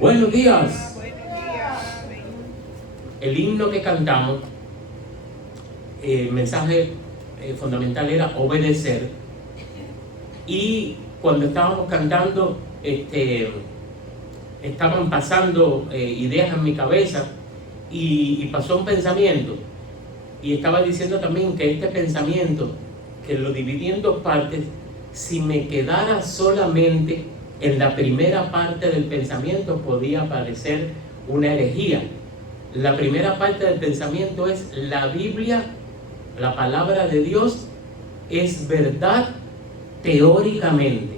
Buenos días. El himno que cantamos, el mensaje fundamental era obedecer. Y cuando estábamos cantando, estaban pasando ideas en mi cabeza y pasó un pensamiento. Y estaba diciendo también que este pensamiento, que lo dividí en dos partes, si me quedara solamente en la primera parte del pensamiento podía parecer una herejía. La primera parte del pensamiento es: la Biblia, la palabra de Dios, es verdad teóricamente.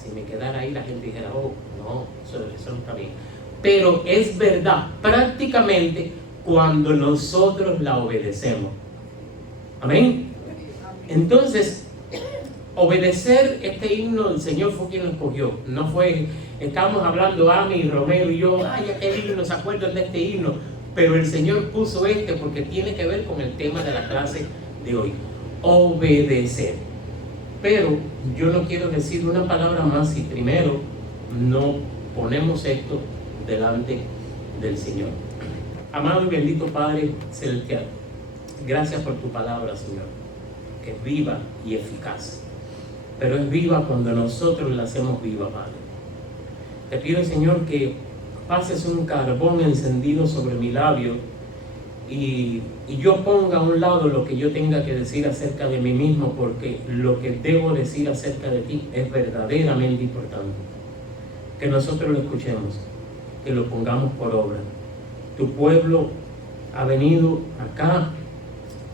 Si me quedara ahí, la gente dijera: oh, no, eso no está bien. Pero es verdad prácticamente cuando nosotros la obedecemos. Amén. Entonces, obedecer este himno, el Señor fue quien lo escogió. No fue, estábamos hablando Ami, Romeo y yo, ay, aquel himno, ¿se acuerdan de este himno? Pero el Señor puso este porque tiene que ver con el tema de la clase de hoy: obedecer. Pero yo no quiero decir una palabra más si primero no ponemos esto delante del Señor. Amado y bendito Padre Celestial, gracias por tu palabra, Señor, que es viva y eficaz. Pero es viva cuando nosotros la hacemos viva, Padre. Te pido, Señor, que pases un carbón encendido sobre mi labio y yo ponga a un lado lo que yo tenga que decir acerca de mí mismo, porque lo que debo decir acerca de ti es verdaderamente importante. Que nosotros lo escuchemos, que lo pongamos por obra. Tu pueblo ha venido acá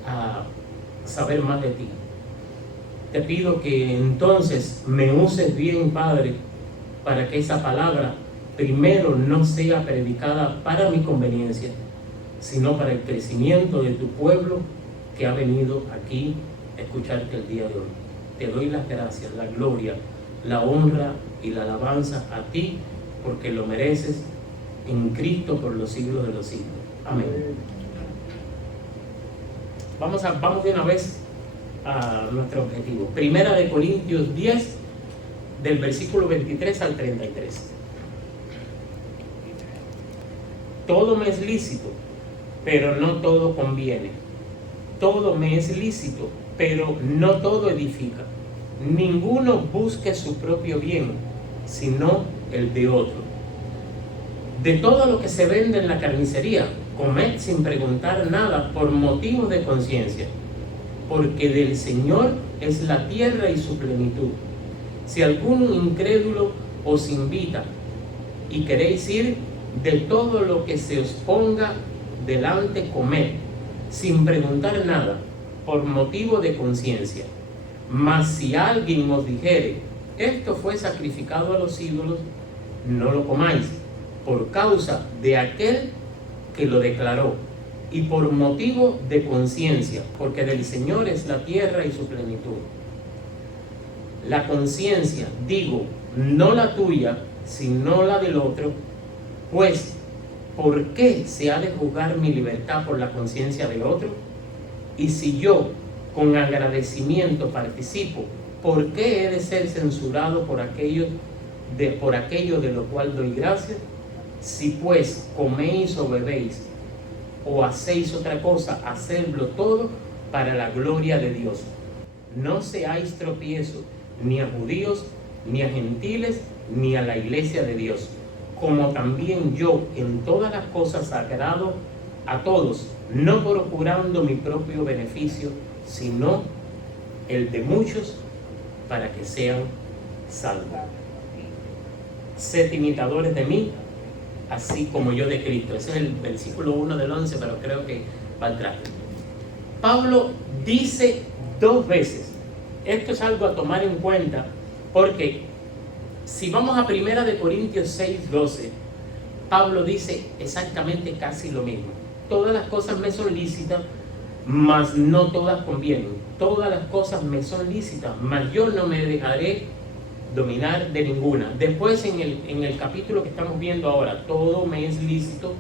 a saber más de ti. Te pido que entonces me uses bien, Padre, para que esa palabra primero no sea predicada para mi conveniencia, sino para el crecimiento de tu pueblo que ha venido aquí a escucharte el día de hoy. Te doy las gracias, la gloria, la honra y la alabanza a ti, porque lo mereces, en Cristo por los siglos de los siglos. Amén. Vamos de una vez a nuestro objetivo. Primera de Corintios 10, del versículo 23 al 33. Todo me es lícito, pero no todo conviene. Todo me es lícito, pero no todo edifica. Ninguno busque su propio bien, sino el de otro. De todo lo que se vende en la carnicería, comed sin preguntar nada por motivos de conciencia, porque del Señor es la tierra y su plenitud. Si alguno incrédulo os invita y queréis ir, de todo lo que se os ponga delante comed, sin preguntar nada, por motivo de conciencia. Mas si alguien os dijere: esto fue sacrificado a los ídolos, no lo comáis, por causa de aquel que lo declaró, y por motivo de conciencia, porque del Señor es la tierra y su plenitud. La conciencia, digo, no la tuya, sino la del otro, pues, ¿por qué se ha de juzgar mi libertad por la conciencia del otro? Y si yo, con agradecimiento participo, ¿por qué he de ser censurado por aquello de lo cual doy gracias? Si pues coméis o bebéis o hacéis otra cosa, hacedlo todo para la gloria de Dios. No seáis tropiezo ni a judíos, ni a gentiles, ni a la iglesia de Dios, como también yo en todas las cosas agrado a todos, no procurando mi propio beneficio, sino el de muchos, para que sean salvos. Sed imitadores de mí, así como yo de Cristo. Ese es el versículo 1 del 11, pero creo que va atrás. Pablo dice 2 veces. Esto es algo a tomar en cuenta, porque si vamos a Primera de Corintios 6, 12, Pablo dice exactamente casi lo mismo. Todas las cosas me son lícitas, mas no todas convienen. Todas las cosas me son lícitas, mas yo no me dejaré dominar de ninguna. Después en el capítulo que estamos viendo ahora, todo me es lícito,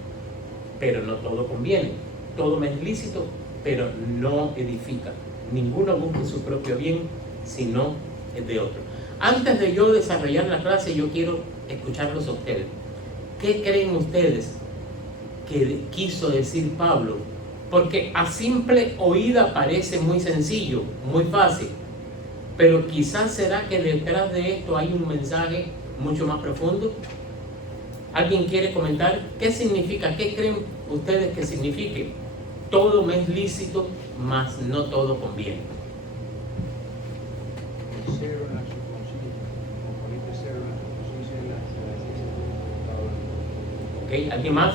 pero no todo conviene. Todo me es lícito, pero no edifica. Ninguno busque su propio bien, sino el de otro. Antes de yo desarrollar la clase, yo quiero escucharlos a ustedes. ¿Qué creen ustedes que quiso decir Pablo? Porque a simple oída parece muy sencillo, muy fácil, pero quizás será que detrás de esto hay un mensaje mucho más profundo. ¿Alguien quiere comentar qué significa? ¿Qué creen ustedes que signifique? Todo me es lícito, mas no todo conviene. Cero en la subconsciencia, componente cero en la subconsciencia de la ciencia. ¿Ok? ¿Alguien más?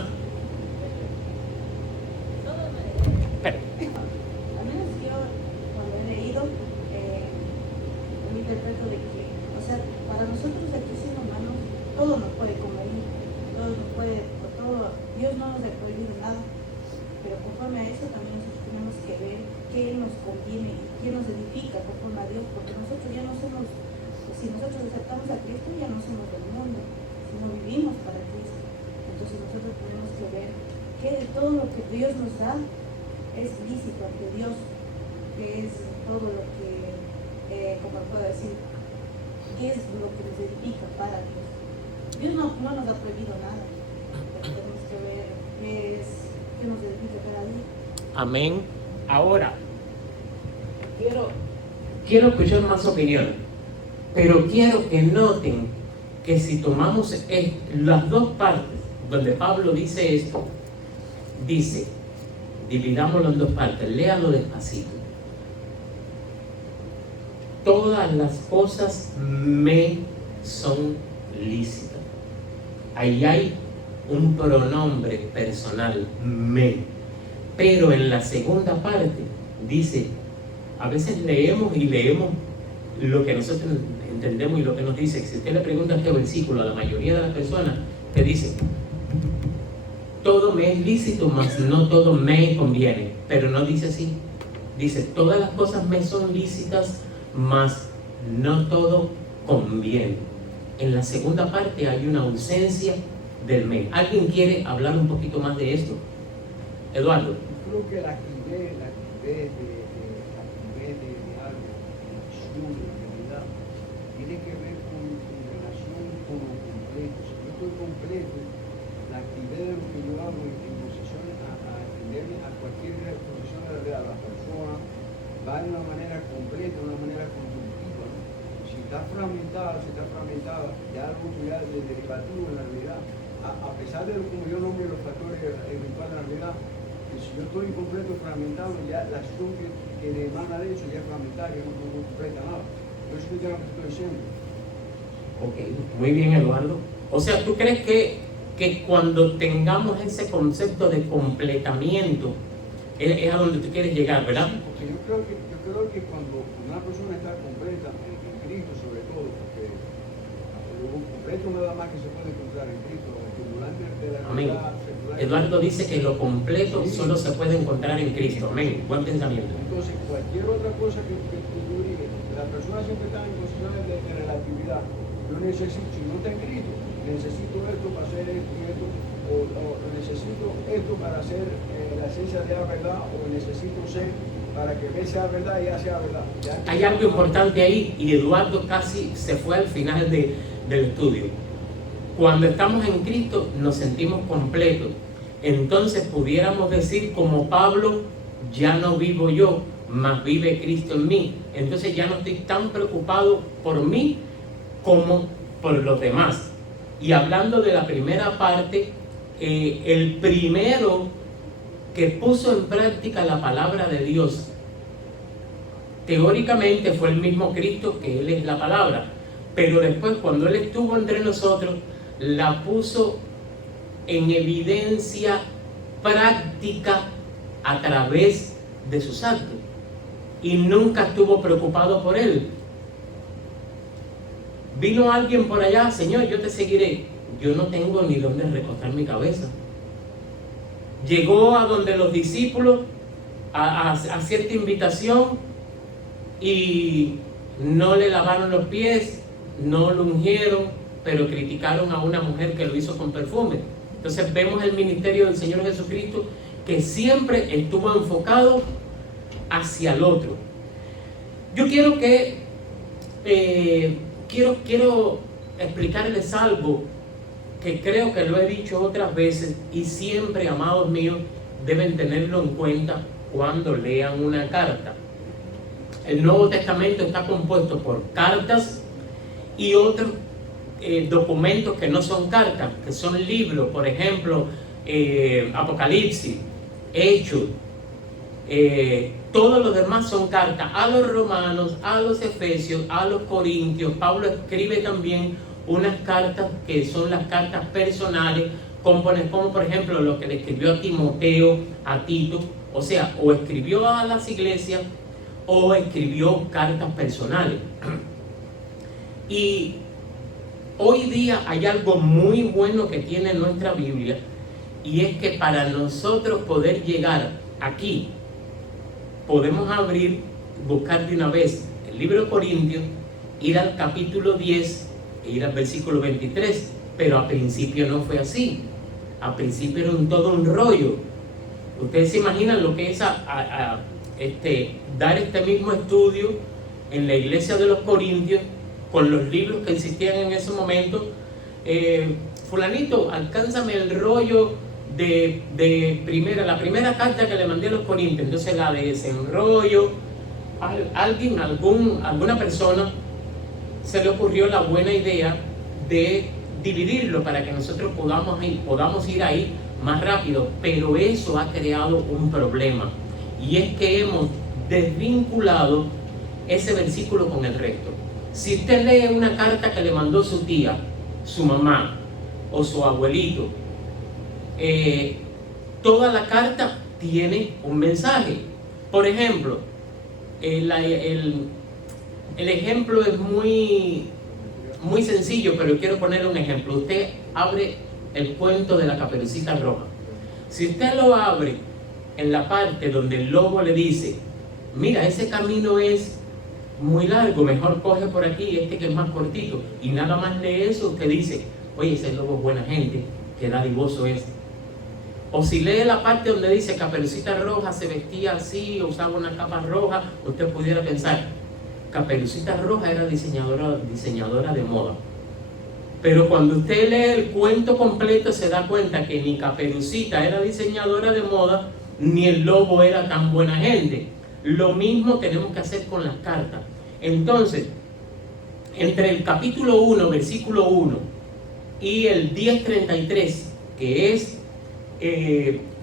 Espera. Al menos yo, cuando he leído, me interpreto de que, o sea, para nosotros el ser humano, todo nos puede convenir, todo nos puede, todo, Dios no nos ha prohibido nada, pero conforme a eso también nosotros tenemos que ver qué nos conviene y qué nos edifica conforme a Dios, porque nosotros ya no somos, si nosotros aceptamos a Cristo, ya no somos del mundo, sino vivimos para Cristo. Entonces nosotros tenemos que ver que todo lo que Dios nos da es lícito ante Dios, que es todo lo que, como puedo decir, es lo que nos edifica para Dios. Dios no nos ha prohibido nada, pero tenemos que ver qué nos edifica cada día. Amén. Ahora, quiero escuchar más opiniones, pero quiero que noten que si tomamos las dos partes donde Pablo dice esto, dice, dividámoslo en dos partes, léalo despacito. Todas las cosas me son lícitas. Ahí hay un pronombre personal, me. Pero en la segunda parte dice, a veces leemos y leemos lo que nosotros entendemos y lo que nos dice. Si usted le pregunta este versículo a la mayoría de las personas, te dice, todo me es lícito, mas no todo me conviene. Pero no dice así. Dice, todas las cosas me son lícitas, mas no todo conviene. En la segunda parte hay una ausencia del me. ¿Alguien quiere hablar un poquito más de esto? Eduardo. Creo que la actividad de algo, acción, de realidad, tiene que ver con relación con lo completo. Si yo estoy completo, la actividad de lo que yo hago en posición a atenderme a cualquier posición de la vida, la persona va de una manera completa, de una manera conductiva, ¿no? Si está fragmentada, ya algo ya de derivativo en la realidad, a pesar de como yo nombre los factores eventuales de la realidad, que si yo estoy incompleto, fragmentado, ya la acción que demanda de eso ya es fragmentaria, no completa nada. Por eso es lo que estoy diciendo. Ok, muy bien, Eduardo. O sea, ¿tú crees que cuando tengamos ese concepto de completamiento es a donde tú quieres llegar, verdad? Sí, porque yo creo que cuando una persona está completa, en Cristo sobre todo, porque lo completo nada más que se puede encontrar en Cristo, el estimulante de la Amén. realidad secular. Eduardo dice que lo completo Sí. solo se puede encontrar en Cristo. Amén. Buen pensamiento. Entonces, cualquier otra cosa que tú digas, la persona siempre está en posiciones de relatividad. Yo necesito, si no está en Cristo, necesito esto para hacer esto y esto, o necesito esto para hacer la esencia de la verdad, o necesito ser para que B sea verdad y A sea verdad. Hay algo importante ahí y Eduardo casi se fue al final del estudio. Cuando estamos en Cristo nos sentimos completos. Entonces pudiéramos decir como Pablo, ya no vivo yo, mas vive Cristo en mí. Entonces ya no estoy tan preocupado por mí como por los demás. Y hablando de la primera parte, el primero que puso en práctica la palabra de Dios, teóricamente fue el mismo Cristo, que Él es la palabra, pero después cuando Él estuvo entre nosotros, la puso en evidencia práctica a través de sus actos y nunca estuvo preocupado por Él. Vino alguien por allá, Señor, yo te seguiré. Yo no tengo ni dónde recostar mi cabeza. Llegó a donde los discípulos a cierta invitación y no le lavaron los pies, no lo ungieron, pero criticaron a una mujer que lo hizo con perfume. Entonces vemos el ministerio del Señor Jesucristo que siempre estuvo enfocado hacia el otro. Yo quiero que quiero explicarles algo que creo que lo he dicho otras veces y siempre, amados míos, deben tenerlo en cuenta cuando lean una carta. El Nuevo Testamento está compuesto por cartas y otros documentos que no son cartas, que son libros, por ejemplo, Apocalipsis, Hechos, todos los demás son cartas a los romanos, a los efesios, a los corintios. Pablo escribe también unas cartas que son las cartas personales, como por ejemplo lo que le escribió a Timoteo, a Tito, o sea, o escribió a las iglesias o escribió cartas personales. Y hoy día hay algo muy bueno que tiene nuestra Biblia, y es que para nosotros poder llegar aquí, podemos abrir, buscar de una vez el libro de Corintios, ir al capítulo 10 e ir al versículo 23, pero a principio no fue así. A principio era todo un rollo. Ustedes se imaginan lo que es dar este mismo estudio en la iglesia de los Corintios, con los libros que existían en ese momento. Fulanito, alcánzame el rollo de la primera carta que le mandé a los Corintios. Entonces la desenrollo. Alguna persona se le ocurrió la buena idea de dividirlo para que nosotros podamos ir ahí más rápido, pero eso ha creado un problema, y es que hemos desvinculado ese versículo con el resto. Si usted lee una carta que le mandó su tía, su mamá o su abuelito, toda la carta tiene un mensaje. Por ejemplo, el ejemplo es muy sencillo, pero quiero ponerle un ejemplo. Usted abre el cuento de la Caperucita Roja. Si usted lo abre en la parte donde el lobo le dice: mira, ese camino es muy largo, mejor coge por aquí que es más cortito, y nada más lee eso, usted dice: oye, ese lobo es buena gente, qué dadivoso es. O si lee la parte donde dice Caperucita Roja se vestía así, usaba una capa roja, usted pudiera pensar: Caperucita Roja era diseñadora de moda. Pero cuando usted lee el cuento completo se da cuenta que ni Caperucita era diseñadora de moda, ni el lobo era tan buena gente. Lo mismo tenemos que hacer con las cartas. Entonces, entre el capítulo 1, versículo 1 y el 10:33, que es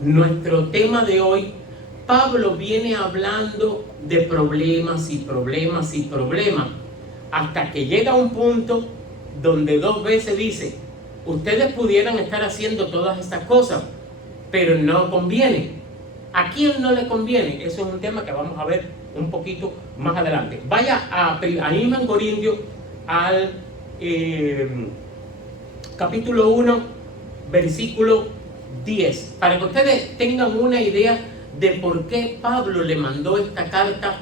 nuestro tema de hoy, Pablo viene hablando de problemas y problemas y problemas, hasta que llega a un punto donde 2 veces dice: ustedes pudieran estar haciendo todas estas cosas, pero no conviene. ¿A quién no le conviene? Eso es un tema que vamos a ver un poquito más adelante. Vaya ahí en Corintios al capítulo 1, versículo 10, para que ustedes tengan una idea de por qué Pablo le mandó esta carta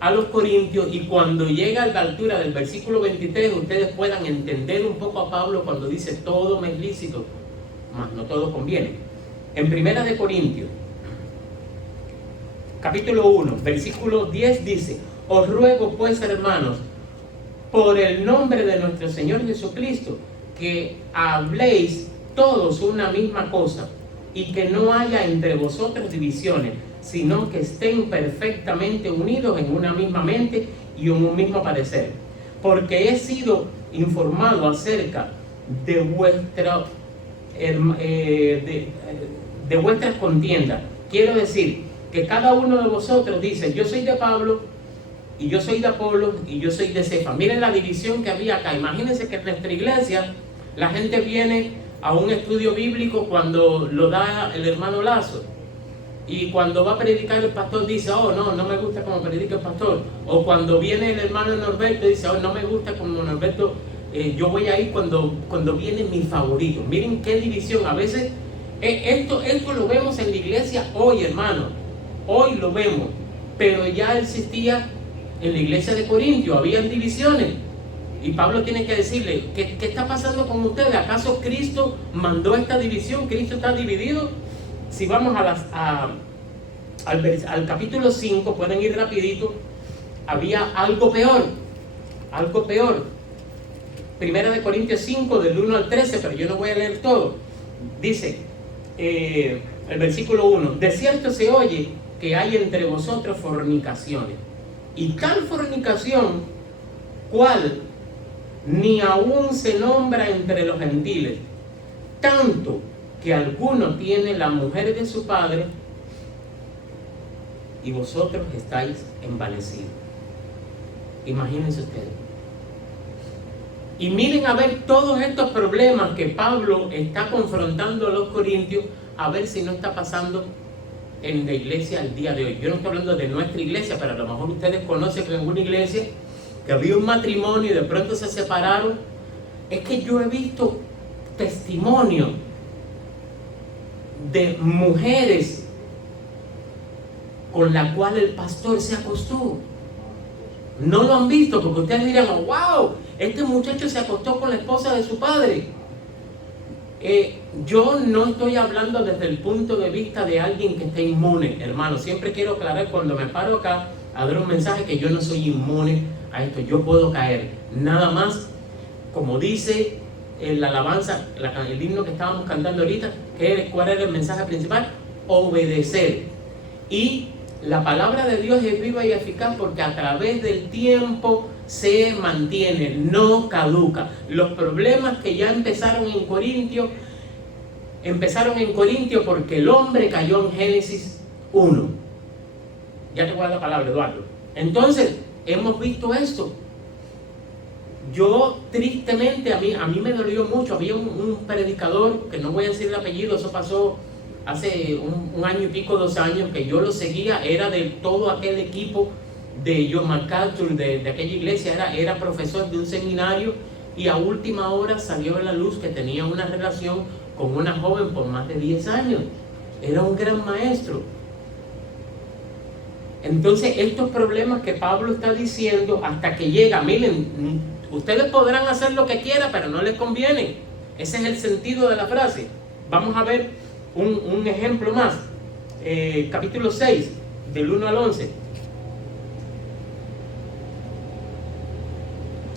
a los Corintios, y cuando llega a la altura del versículo 23 ustedes puedan entender un poco a Pablo cuando dice: todo me es lícito, mas no todo conviene. En Primera de Corintios, capítulo 1, versículo 10 dice: os ruego pues, hermanos, por el nombre de nuestro Señor Jesucristo, que habléis todos una misma cosa, y que no haya entre vosotros divisiones, sino que estén perfectamente unidos en una misma mente y en un mismo parecer. Porque he sido informado acerca de vuestras contiendas. Quiero decir que cada uno de vosotros dice: yo soy de Pablo, y yo soy de Apolo, y yo soy de Cefa. Miren la división que había acá. Imagínense que en nuestra iglesia la gente viene a un estudio bíblico cuando lo da el hermano Lazo, y cuando va a predicar el pastor dice: oh, no me gusta como predica el pastor. O cuando viene el hermano Norberto dice: oh, no me gusta como Norberto, yo voy a ir cuando viene mi favorito. Miren qué división. A veces esto lo vemos en la iglesia hoy, hermano, hoy lo vemos, pero ya existía en la iglesia de Corintios, habían divisiones. Y Pablo tiene que decirle: ¿qué está pasando con ustedes? ¿Acaso Cristo mandó esta división? ¿Cristo está dividido? Si vamos al capítulo 5, pueden ir rapidito, había algo peor. Primera de Corintios 5, del 1 al 13, pero yo no voy a leer todo. Dice, el versículo 1, de cierto se oye que hay entre vosotros fornicaciones, y tal fornicación, cual ni aún se nombra entre los gentiles, tanto que alguno tiene la mujer de su padre, y vosotros estáis envanecidos. Imagínense ustedes. Y miren a ver todos estos problemas que Pablo está confrontando a los corintios, a ver si no está pasando en la iglesia al día de hoy. Yo no estoy hablando de nuestra iglesia, pero a lo mejor ustedes conocen que en una iglesia que había un matrimonio y de pronto se separaron. Es que yo he visto testimonios de mujeres con la cual el pastor se acostó. No lo han visto, porque ustedes dirán, oh, wow, este muchacho se acostó con la esposa de su padre. Yo no estoy hablando desde el punto de vista de alguien que esté inmune, hermano. Siempre quiero aclarar cuando me paro acá a dar un mensaje que yo no soy inmune a esto. Yo puedo caer. Nada más, como dice la alabanza, el himno que estábamos cantando ahorita, ¿cuál era el mensaje principal? Obedecer. Y la palabra de Dios es viva y eficaz porque a través del tiempo se mantiene, no caduca. Los problemas que ya empezaron en Corintio porque el hombre cayó en Génesis 1. Ya te voy a dar la palabra, Eduardo. Entonces, hemos visto esto. Yo, tristemente, a mí me dolió mucho. Había un predicador, que no voy a decir el apellido, eso pasó hace un año y pico, 2 años, que yo lo seguía, era de todo aquel equipo de John MacArthur, de aquella iglesia, era profesor de un seminario, y a última hora salió a la luz que tenía una relación con una joven por más de 10 años. Era un gran maestro. Entonces, estos problemas que Pablo está diciendo, hasta que llega, miren, ustedes podrán hacer lo que quieran, pero no les conviene. Ese es el sentido de la frase. Vamos a ver un ejemplo más. Capítulo 6, del 1 al 11.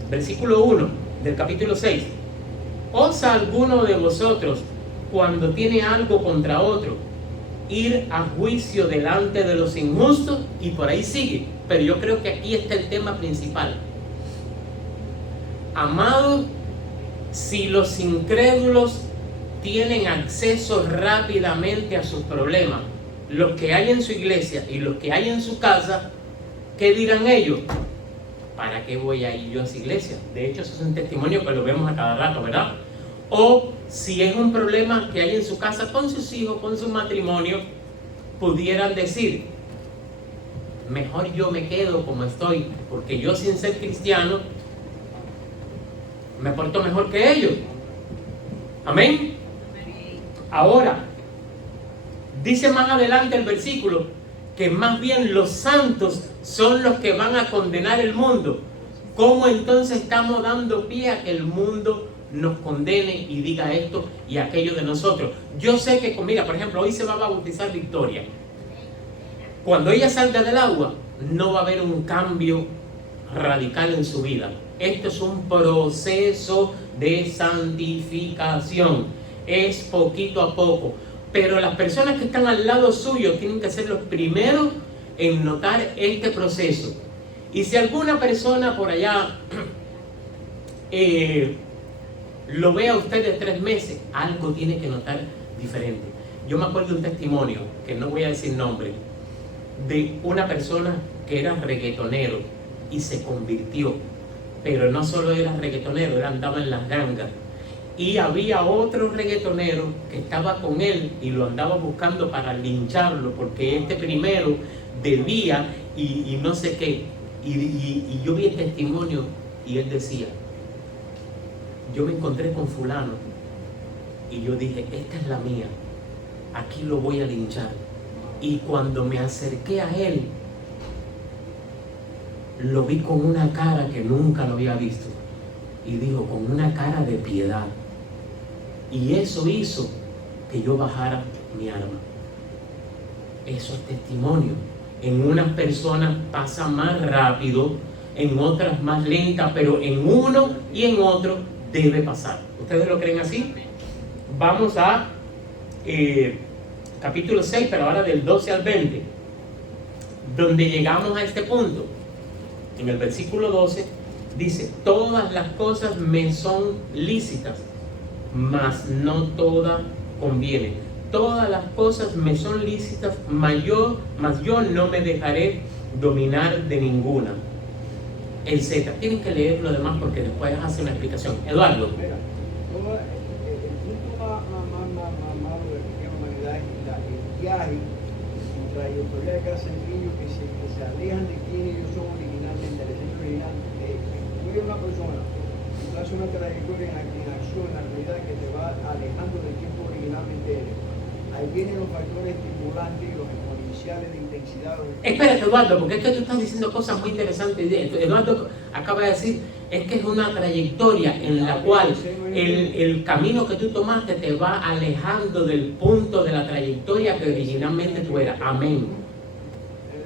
Versículo 1 del capítulo 6. ¿Osa alguno de vosotros, cuando tiene algo contra otro, ir a juicio delante de los injustos? Y por ahí sigue. Pero yo creo que aquí está el tema principal. Amados, si los incrédulos tienen acceso rápidamente a sus problemas, los que hay en su iglesia y los que hay en su casa, ¿qué dirán ellos? ¿Para qué voy a ir yo a esa iglesia? De hecho, eso es un testimonio que lo vemos a cada rato, ¿verdad? O si es un problema que hay en su casa con sus hijos, con su matrimonio, pudieran decir, mejor yo me quedo como estoy, porque yo, sin ser cristiano, me porto mejor que ellos. Amén. Ahora, dice más adelante el versículo que más bien los santos son los que van a condenar el mundo. ¿Cómo entonces estamos dando pie a que el mundo nos condene y diga esto y aquello de nosotros? Yo sé que, mira, por ejemplo, hoy se va a bautizar Victoria. Cuando ella salga del agua, no va a haber un cambio radical en su vida. Esto es un proceso de santificación. Es poquito a poco. Pero las personas que están al lado suyo tienen que ser los primeros en notar este proceso. Y si alguna persona por allá lo ve a usted de 3 meses, algo tiene que notar diferente. Yo me acuerdo de un testimonio, que no voy a decir nombre, de una persona que era reggaetonero y se convirtió. Pero no solo era reggaetonero, andaba en las gangas. Y había otro reggaetonero que estaba con él y lo andaba buscando para lincharlo, porque este primero debía y no sé qué. Y yo vi el testimonio y él decía, yo me encontré con fulano y yo dije, esta es la mía, aquí lo voy a linchar. Y cuando me acerqué a él, lo vi con una cara que nunca lo había visto. Y dijo, con una cara de piedad. Y eso hizo que yo bajara mi arma. Eso es testimonio. En unas personas pasa más rápido, en otras más lenta, pero en uno y en otro debe pasar. ¿Ustedes lo creen así? Vamos a capítulo 6, pero ahora del 12 al 20, donde llegamos a este punto. En el versículo 12 dice: todas las cosas me son lícitas, mas no todas convienen. Todas las cosas me son lícitas, mas yo no me dejaré dominar de ninguna. El Z, tienen que leer lo demás porque después hace una explicación. Eduardo. Mira, el punto más malo de la humanidad es el viaje, su trayectoria de cada sencillo que se alejan de quien ellos son originalmente, del centro original. Tú eres una persona, tú haces una trayectoria en acción, en la realidad, que te va alejando del tiempo originalmente eres. Ahí vienen los factores estimulantes, los exponenciales de intensidad. Espérate, Eduardo, porque es que tú estás diciendo cosas muy interesantes. Eduardo acaba de decir, es que es una trayectoria en la cual el camino que tú tomaste te va alejando del punto de la trayectoria que originalmente tú eras. Amén.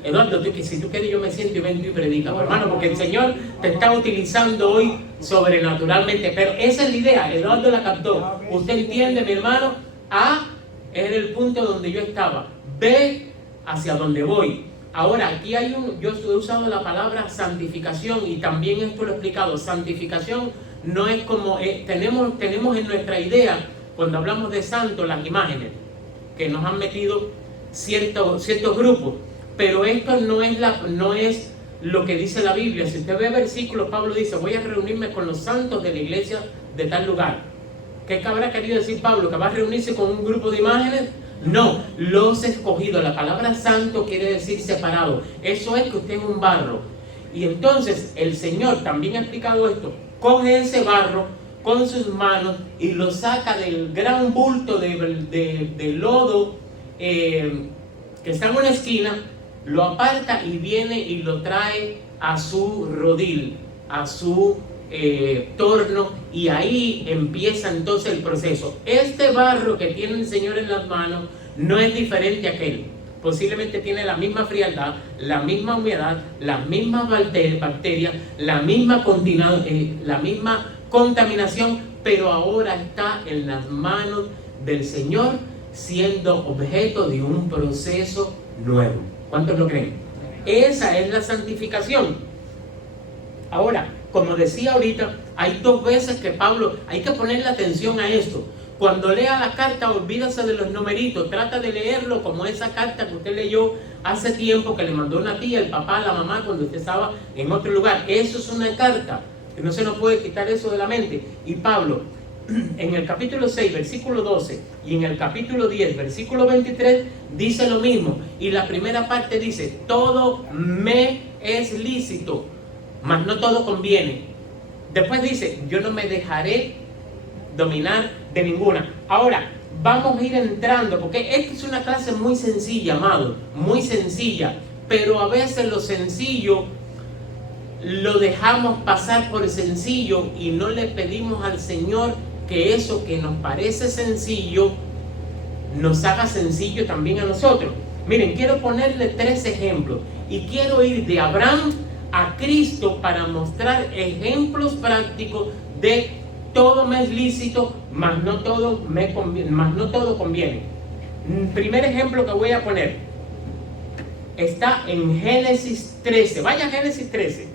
Eduardo, si tú quieres, yo me siento y vengo y predica, hermano, porque el Señor te está utilizando hoy sobrenaturalmente. Pero esa es la idea, Eduardo la captó. ¿Usted entiende, mi hermano? A era el punto donde yo estaba. B, hacia donde voy. Ahora, aquí hay yo he usado la palabra santificación y también esto lo he explicado. Santificación no es como, tenemos en nuestra idea, cuando hablamos de santo, las imágenes que nos han metido ciertos grupos, pero esto no es lo que dice la Biblia. Si usted ve versículos, Pablo dice: voy a reunirme con los santos de la iglesia de tal lugar. ¿Qué habrá querido decir Pablo? ¿Que va a reunirse con un grupo de imágenes? No, los escogidos. La palabra santo quiere decir separado. Eso es que usted es un barro. Y entonces el Señor también ha explicado esto. Coge ese barro con sus manos y lo saca del gran bulto de lodo que está en una esquina, lo aparta y viene y lo trae a su rodil, a su torno, y ahí empieza entonces el proceso. Este barro que tiene el Señor en las manos no es diferente a aquel. Posiblemente tiene la misma frialdad, la misma humedad, las mismas bacterias, la misma contaminación, pero ahora está en las manos del Señor, siendo objeto de un proceso nuevo. ¿Cuántos lo creen? Esa es la santificación. Ahora, como decía ahorita, hay dos veces que Pablo, hay que ponerle atención a esto. Cuando lea la carta, olvídase de los numeritos, trata de leerlo como esa carta que usted leyó hace tiempo, que le mandó una tía, el papá, la mamá, cuando usted estaba en otro lugar. Eso es una carta, que no se nos puede quitar eso de la mente. Y Pablo, en el capítulo 6, versículo 12, y en el capítulo 10, versículo 23, dice lo mismo. Y la primera parte dice: todo me es lícito, mas no todo conviene. Después dice: yo no me dejaré dominar de ninguna. Ahora, vamos a ir entrando, porque esta es una clase muy sencilla, amado, muy sencilla, pero a veces lo sencillo lo dejamos pasar por sencillo y no le pedimos al Señor que eso que nos parece sencillo nos haga sencillo también a nosotros. Miren, quiero ponerle 3 ejemplos y quiero ir de Abraham a Cristo para mostrar ejemplos prácticos de todo me es lícito, mas no todo conviene. Primer ejemplo que voy a poner está en Génesis 13. Vaya a Génesis 13.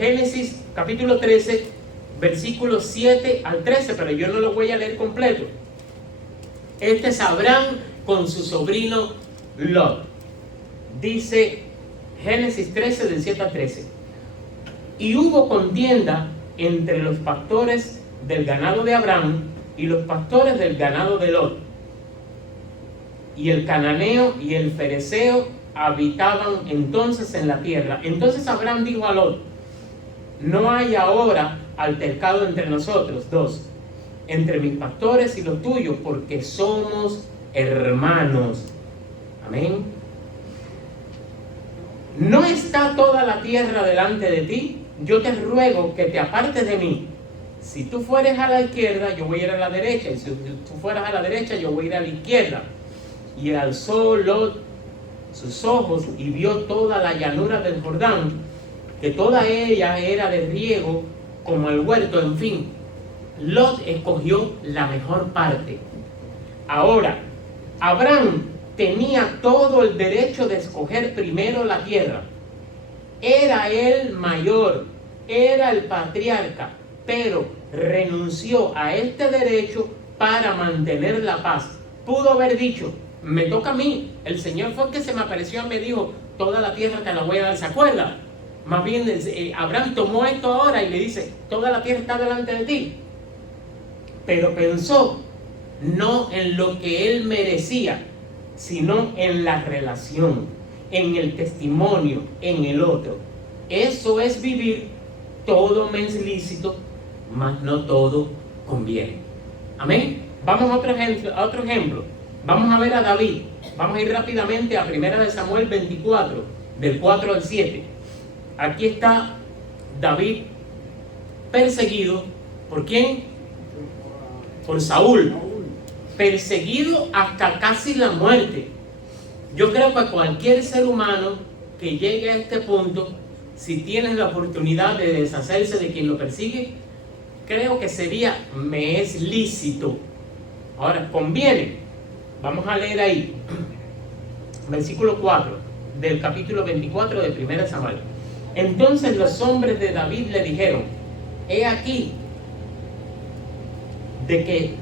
Génesis capítulo 13, versículos 7 al 13, pero yo no lo voy a leer completo. Este es Abraham con su sobrino Lot. Dice Génesis 13, del 7 al 13. Y hubo contienda entre los pastores del ganado de Abraham y los pastores del ganado de Lot. Y el cananeo y el fereceo habitaban entonces en la tierra. Entonces Abraham dijo a Lot: no hay ahora altercado entre nosotros dos, entre mis pastores y los tuyos, porque somos hermanos. Amén. ¿No está toda la tierra delante de ti? Yo te ruego que te apartes de mí. Si tú fueres a la izquierda, yo voy a ir a la derecha, y si tú fueras a la derecha, yo voy a ir a la izquierda. Y alzó Lot sus ojos y vio toda la llanura del Jordán, que toda ella era de riego como el huerto, en fin. Lot escogió la mejor parte. Ahora, Abraham tenía todo el derecho de escoger primero la tierra. Era el mayor, era el patriarca, pero renunció a este derecho para mantener la paz. Pudo haber dicho, me toca a mí, el Señor fue el que se me apareció y me dijo, toda la tierra te la voy a dar, ¿se acuerda? Más bien Abraham tomó esto ahora y le dice, toda la tierra está delante de ti. Pero pensó no en lo que él merecía, sino en la relación, en el testimonio, en el otro. Eso es vivir, todo me es lícito, mas no todo conviene. Amén. Vamos a otro ejemplo. Vamos a ver a David. Vamos a ir rápidamente a 1 Samuel 24, del 4 al 7. Aquí está David perseguido. ¿Por quién? Por Saúl. Perseguido hasta casi la muerte. Yo creo que cualquier ser humano que llegue a este punto, si tienes la oportunidad de deshacerse de quien lo persigue, creo que sería, me es lícito. Ahora, conviene. Vamos a leer ahí, versículo 4 del capítulo 24 de 1 Samuel. Entonces los hombres de David le dijeron, he aquí de que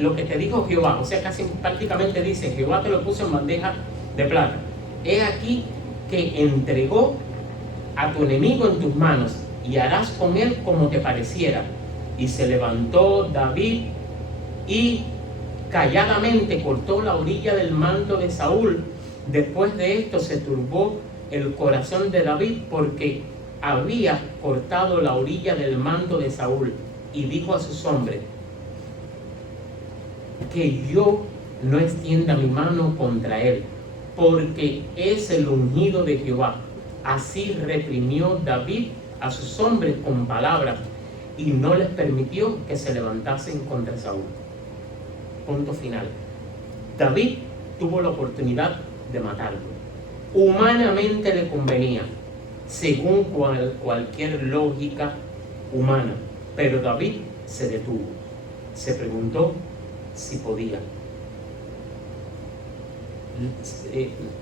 lo que te dijo Jehová, o sea, casi prácticamente dice, Jehová te lo puso en bandeja de plata. He aquí que entregó a tu enemigo en tus manos y harás con él como te pareciera. Y se levantó David y calladamente cortó la orilla del manto de Saúl. Después de esto se turbó el corazón de David porque había cortado la orilla del manto de Saúl, y dijo a sus hombres, que yo no extienda mi mano contra él, porque es el ungido de Jehová. Así reprimió David a sus hombres con palabras y no les permitió que se levantasen contra Saúl. Punto final. David tuvo la oportunidad de matarlo. Humanamente le convenía, según cualquier lógica humana. Pero David se detuvo. Se preguntó si podía.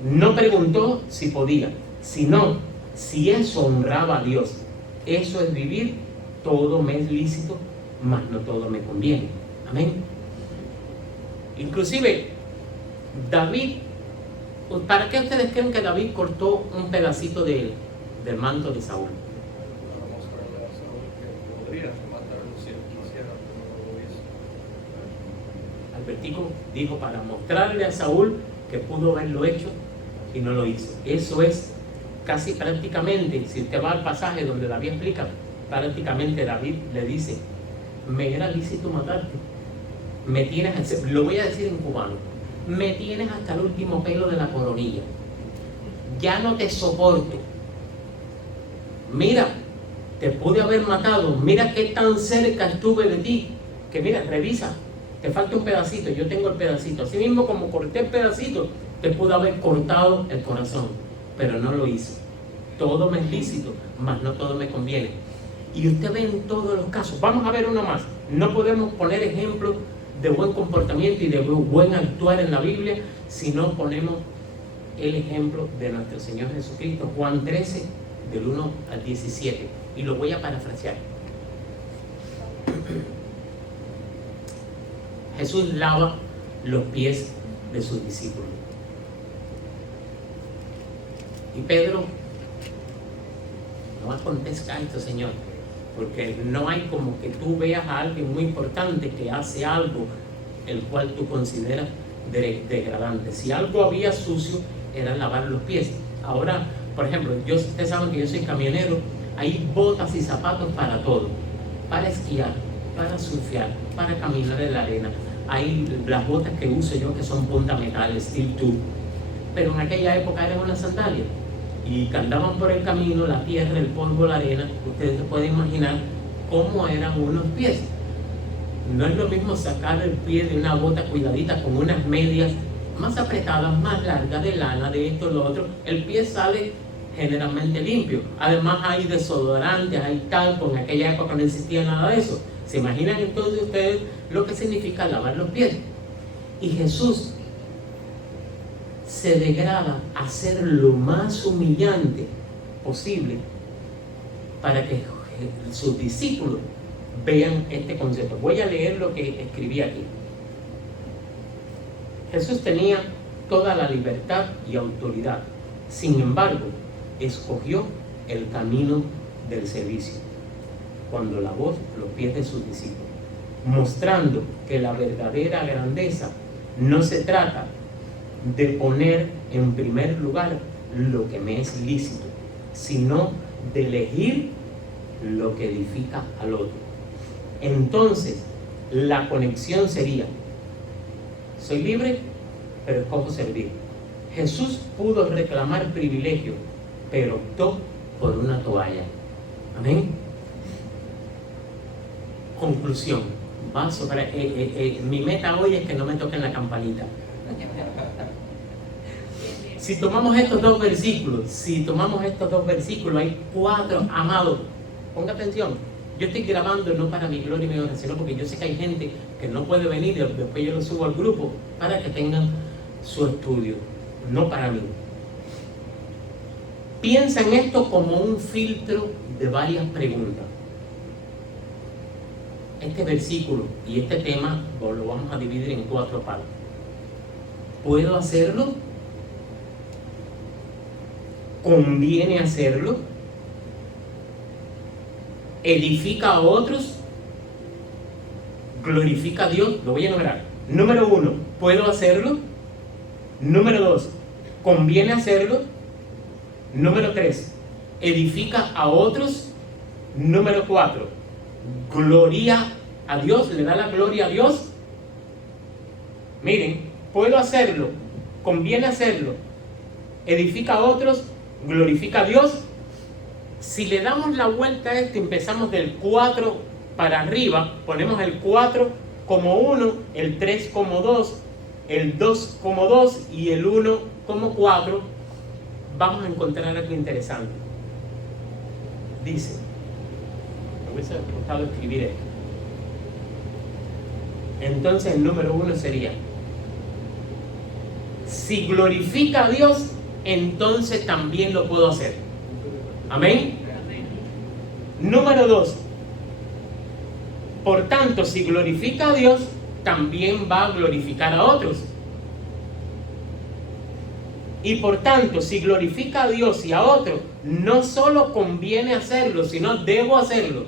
No preguntó si podía, sino si eso honraba a Dios. Eso es vivir, todo me es lícito, mas no todo me conviene. Amén. Inclusive, David, ¿para qué ustedes creen que David cortó un pedacito del manto de Saúl? Para mostrarle a Saúl que podría matarlo si él quisiera, pero no lo hizo. Albertico dijo para mostrarle a Saúl que pudo haberlo hecho y no lo hizo. Eso es casi prácticamente, si usted va al pasaje donde David explica, prácticamente David le dice, me era lícito matarte, me tienes, lo voy a decir en cubano, me tienes hasta el último pelo de la coronilla, ya no te soporto, mira, te pude haber matado, mira qué tan cerca estuve de ti, que mira, revisa, te falta un pedacito, yo tengo el pedacito, así mismo como corté el pedacito, te pude haber cortado el corazón, pero no lo hizo. Todo me es lícito, mas no todo me conviene. Y usted ve en todos los casos, vamos a ver uno más, no podemos poner ejemplos de buen comportamiento y de buen actuar en la Biblia si no ponemos el ejemplo de nuestro Señor Jesucristo, Juan 13, del 1 al 17, y lo voy a parafrasear. Jesús lava los pies de sus discípulos. Y Pedro, no acontezca esto, Señor, porque no hay como que tú veas a alguien muy importante que hace algo el cual tú consideras degradante. Si algo había sucio, era lavar los pies. Ahora, por ejemplo, ustedes saben que yo soy camionero, hay botas y zapatos para todo, para esquiar, para surfear, para caminar en la arena. Hay las botas que uso yo que son punta metal, steel tube, pero en aquella época eran unas sandalias y que andaban por el camino, la tierra, el polvo, la arena. Ustedes se pueden imaginar cómo eran unos pies. No es lo mismo sacar el pie de una bota cuidadita con unas medias más apretadas, más largas, de lana, de esto, lo otro, el pie sale generalmente limpio. Además hay desodorantes, hay talco, en aquella época no existía nada de eso. ¿Se imaginan entonces ustedes lo que significa lavar los pies? Y Jesús se degrada a ser lo más humillante posible para que sus discípulos vean este concepto. Voy a leer lo que escribí aquí. Jesús tenía toda la libertad y autoridad. Sin embargo, escogió el camino del servicio cuando lavó los pies de sus discípulos, mostrando que la verdadera grandeza no se trata de poner en primer lugar lo que me es lícito, sino de elegir lo que edifica al otro. Entonces, la conexión sería: soy libre, pero escojo servir. Jesús pudo reclamar privilegio, pero optó por una toalla. Amén. Conclusión. Mi meta hoy es que no me toquen la campanita. Si tomamos estos dos versículos, hay 4, amados. Ponga atención. Yo estoy grabando no para mi gloria y mi honra, sino porque yo sé que hay gente que no puede venir, y después yo lo subo al grupo para que tengan su estudio, no para mí. Piensa en esto como un filtro de varias preguntas. Este versículo y este tema lo vamos a dividir en 4 partes. ¿Puedo hacerlo? ¿Conviene hacerlo? ¿Edifica a otros? ¿Glorifica a Dios? Lo voy a enumerar. Número 1, ¿puedo hacerlo? Número 2, ¿conviene hacerlo? Número 3, ¿edifica a otros? Número 4, ¿gloria a Dios? ¿Le da la gloria a Dios? Miren, ¿puedo hacerlo? ¿Conviene hacerlo? ¿Edifica a otros? ¿Glorifica a Dios? Si le damos la vuelta a esto, empezamos del 4 para arriba, ponemos el 4 como 1, el 3 como 2, el 2 como 2 y el 1 como 4, vamos a encontrar algo interesante. Dice, me hubiese gustado escribir esto. Entonces el número 1 sería: si glorifica a Dios, entonces también lo puedo hacer. Amén. Número 2, por tanto, si glorifica a Dios, también va a glorificar a otros. Y por tanto, si glorifica a Dios y a otros, no solo conviene hacerlo, sino debo hacerlo.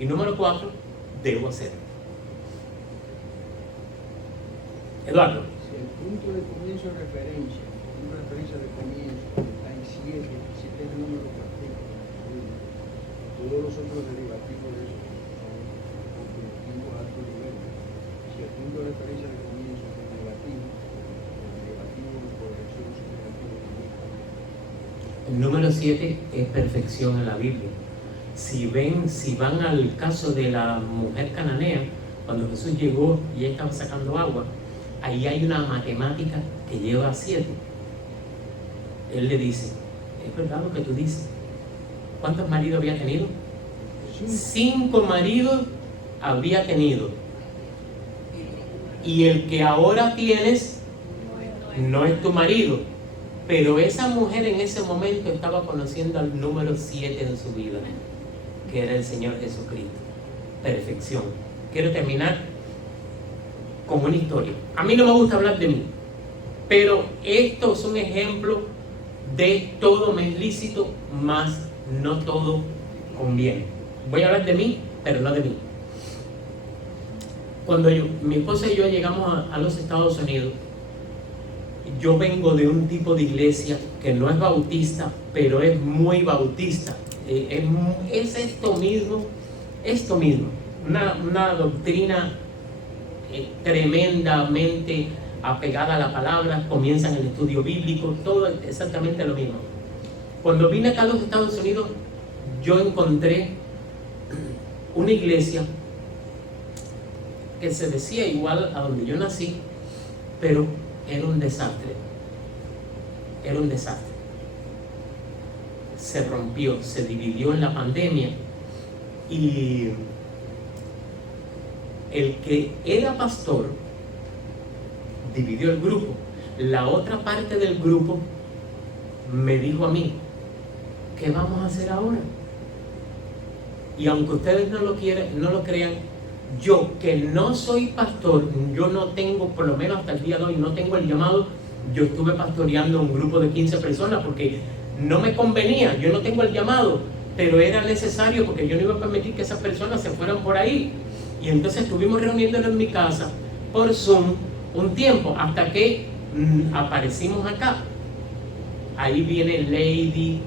Y número 4, debo hacerlo. Eduardo. Si el punto de comienzo de referencia de comienzo está en 7, si es el número partido, todos los otros derivativos de eso son confinitivos a alto nivel. Si el punto de referencia de comienzo es negativo, el derivativo de corrección es negativo también. El número 7 es perfección en la Biblia. Si van al caso de la mujer cananea, cuando Jesús llegó y ella estaba sacando agua, ahí hay una matemática que lleva a 7. Él le dice: ¿es verdad lo que tú dices? ¿Cuántos maridos había tenido? 5 maridos había tenido. Y el que ahora tienes no es tu marido. Pero esa mujer en ese momento estaba conociendo al número 7 en su vida, que era el Señor Jesucristo. Perfección. Quiero terminar con una historia. A mí no me gusta hablar de mí, pero esto es un ejemplo de todo me es lícito, mas no todo conviene. Voy a hablar de mí, pero no de mí. Cuando mi esposa y yo llegamos a los Estados Unidos, yo vengo de un tipo de iglesia que no es bautista, pero es muy bautista. Es esto mismo, una doctrina tremendamente apegada a la palabra. Comienzan el estudio bíblico, todo exactamente lo mismo. Cuando vine acá a los Estados Unidos, yo encontré una iglesia que se decía igual a donde yo nací, Pero era un desastre. Era un desastre. Se rompió, se dividió en la pandemia y el que era pastor dividió el grupo. La otra parte del grupo me dijo a mí, ¿qué vamos a hacer ahora? Y aunque ustedes no lo crean, yo que no soy pastor, yo no tengo, por lo menos hasta el día de hoy, no tengo el llamado. Yo estuve pastoreando un grupo de 15 personas porque no me convenía, yo no tengo el llamado, pero era necesario porque yo no iba a permitir que esas personas se fueran por ahí. Y entonces estuvimos reuniéndonos en mi casa por Zoom un tiempo hasta que aparecimos acá. Ahí viene Lady,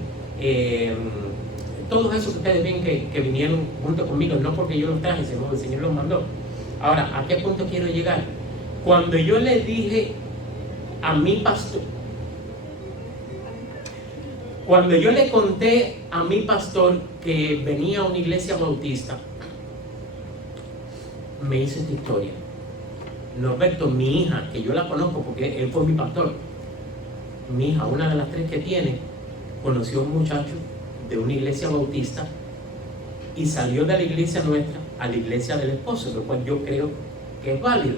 todos esos que ustedes ven que vinieron junto conmigo, no porque yo los traje, sino el Señor los mandó. Ahora, ¿a qué punto quiero llegar? Cuando yo le dije a mi pastor, cuando yo le conté a mi pastor que venía a una iglesia bautista, me hizo esta historia. Norberto, mi hija, que yo la conozco porque él fue mi pastor, mi hija, una de las 3 que tiene, conoció a un muchacho de una iglesia bautista y salió de la iglesia nuestra a la iglesia del esposo, lo cual yo creo que es válido.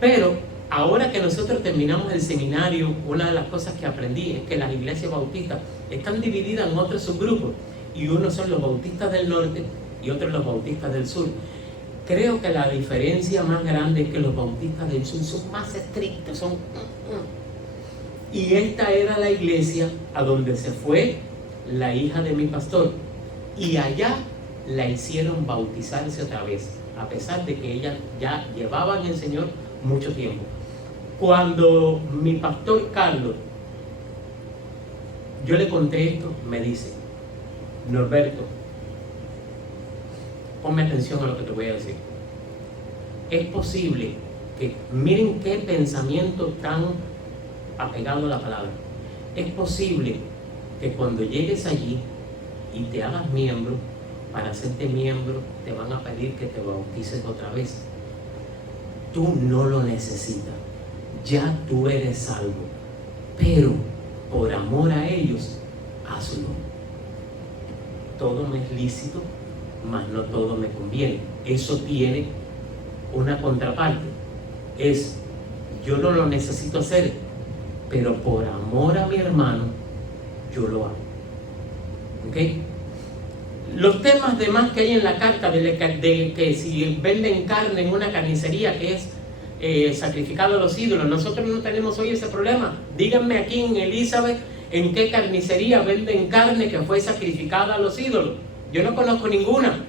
Pero ahora que nosotros terminamos el seminario, una de las cosas que aprendí es que las iglesias bautistas están divididas en otros subgrupos, y unos son los bautistas del norte y otros los bautistas del sur. Creo que la diferencia más grande es que los bautistas del sur son más estrictos, y esta era la iglesia a donde se fue la hija de mi pastor, y allá la hicieron bautizarse otra vez, a pesar de que ella ya llevaba en el Señor mucho tiempo. Cuando mi pastor Carlos, yo le conté esto, me dice, Norberto, ponme atención a lo que te voy a decir. Es posible que, miren qué pensamiento tan apegado a la palabra, es posible que cuando llegues allí y te hagas miembro, para hacerte miembro te van a pedir que te bautices otra vez. Tú no lo necesitas, ya tú eres salvo, pero por amor a ellos, hazlo. Todo me es lícito, mas no todo me conviene. Eso tiene una contraparte, es yo no lo necesito hacer, pero por amor a mi hermano yo lo hago. ¿Ok? Los temas demás que hay en la carta de que si venden carne en una carnicería que es sacrificado a los ídolos, nosotros no tenemos hoy ese problema. Díganme aquí en Elizabeth en qué carnicería venden carne que fue sacrificada a los ídolos. Yo no conozco ninguna.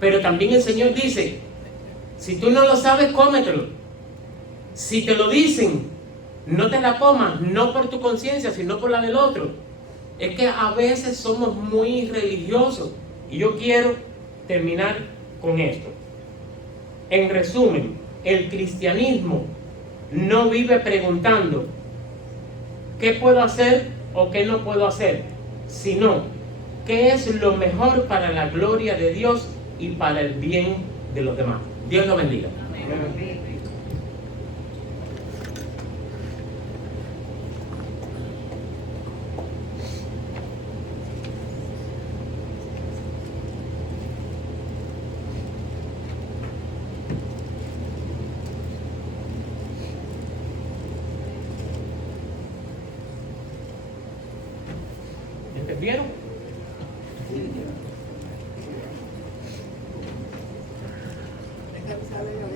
Pero también el Señor dice, si tú no lo sabes, cómetelo. Si te lo dicen, no te la comas, no por tu conciencia, sino por la del otro. Es que a veces somos muy religiosos, y yo quiero terminar con esto. En resumen, el cristianismo no vive preguntando ¿qué puedo hacer o qué no puedo hacer?, sino ¿qué es lo mejor para la gloria de Dios y para el bien de los demás? Dios lo bendiga. Amén. ¿Entendieron? Déjame saber.